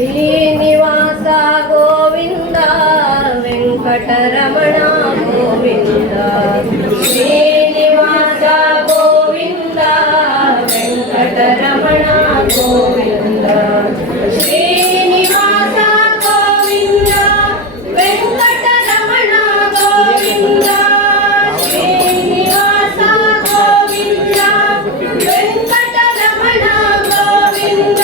ಶ್ರೀನಿವಾಸ ಗೋವಿಂದ ವೆಂಕಟರಮಣ ಗೋವಿಂದ ಶ್ರೀನಿವಾಸ ಗೋವಿಂದ ವೆಂಕಟರಮಣ ಗೋವಿಂದ ಶ್ರೀನಿವಾಸ ಗೋವಿಂದ ವೆಂಕಟರಮಣ ಗೋವಿಂದ ಶ್ರೀನಿವಾಸ ಗೋವಿಂದ ವೆಂಕಟರಮಣ ಗೋವಿಂದ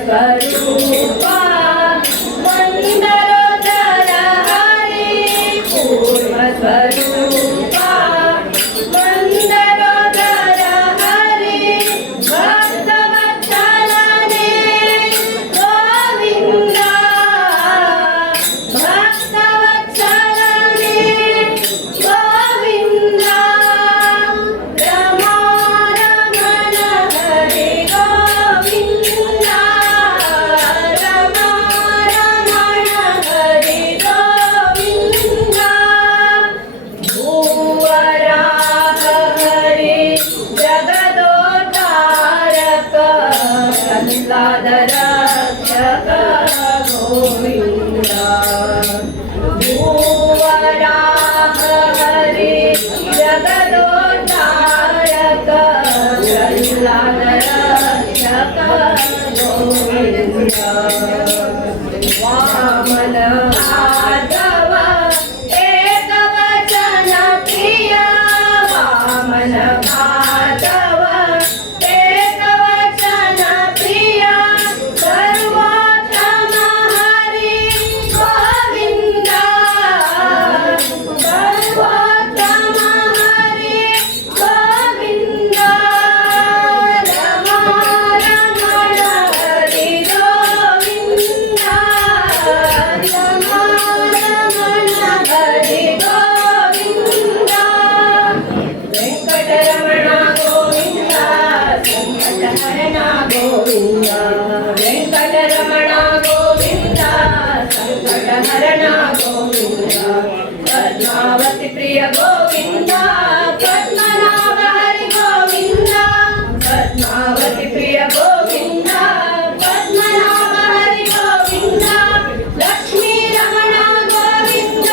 ಸ್ವರೂಪ ಮಂದರೋದರ ಹರಿ ಕೂರ್ಮ ಸ್ವರೂಪ ಮಂದರೋದರ ಹರಿ ಭಕ್ತವತ್ಸಲನೇ ಗೋವಿಂದ ಭಕ್ತವತ್ಸಲನೇ ಗೋವಿಂದ ರಮಾರಮಣ ಹರಿ ಗೋವಿಂದ ರಕ್ಷಕ ಗೋವಿಂದ ಭೂವರಾಹ ಹರಿ ಜಗದೋದ್ಧಾರಕ ಪ್ರಹ್ಲಾದ ರಕ್ಷಕ ಗೋವಿಂದ ವಾಮನ ಭಾರ್ಗವ ಏಕವಚನ ಪ್ರಿಯ ವಾಮನ ಭಾರ್ಗವ ವೆಂಕಟರಮಣ ಗೋವಿಂದ ಸಂಕಟಹರಣ ಗೋವಿಂದ ಪದ್ಮಾವತಿ ಪ್ರಿಯ ಗೋವಿಂದ ಪದ್ಮನಾಭ ಹರಿ ಗೋವಿಂದ ಪದ್ಮಾವತಿ ಪ್ರಿಯ ಗೋವಿಂದ ಪದ್ಮನಾಭ ಹರಿ ಗೋವಿಂದ ಲಕ್ಷ್ಮೀ ರಮಣ ಗೋವಿಂದ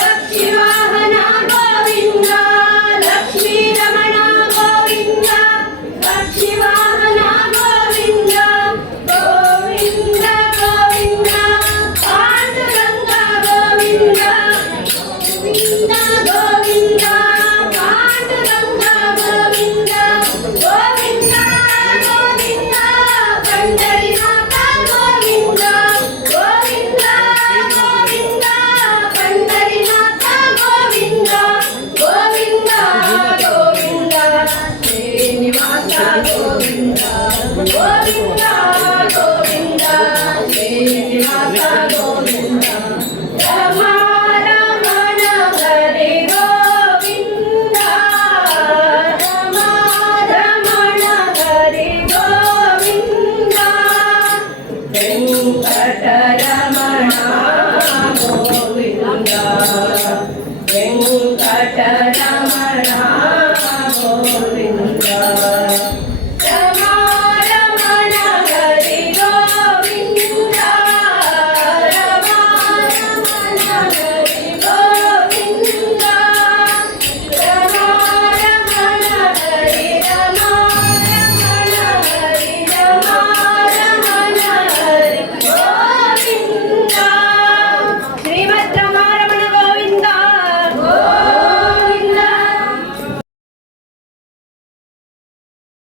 ಲಕ್ಷ್ಮೀ ವಾಹನ ಗೋವಿಂದ ಲಕ್ಷ್ಮೀ ರಮಣ ಗೋವಿಂದ ಲಕ್ಷ್ಮೀ ವಾಹನ ಗೋವಿಂದ ಗೋವಿಂದ ಗೋವಿಂದ ಪಾಂಡುರಂಗ ಗೋವಿಂದ ಗೋವಿಂದ ಗೋವಿಂದ ಪಾಂಡುರಂಗ ಗೋವಿಂದ ಗೋವಿಂದ ಗೋವಿಂದ ಪಂಡರಿನಾಥ ಗೋವಿಂದ ಗೋವಿಂದ ಗೋವಿಂದ ಪಂಡರಿನಾಥ ಗೋವಿಂದ ಗೋವಿಂದ ಗೋವಿಂದ ಶ್ರೀನಿವಾಸ ಗೋವಿಂದ ಗೋವಿಂದ ಗೋವಿಂದ ಶ್ರೀನಿವಾಸ ಗೋವಿಂದ ರಮಾರಮಣ ಹರಿ ಗೋವಿಂದ ರಮಾರಮಣ ಹರಿ ಗೋವಿಂದ ವೆಂಕಟರಮಣ ಗೋವಿಂದ ವೆಂಕಟರಮಣ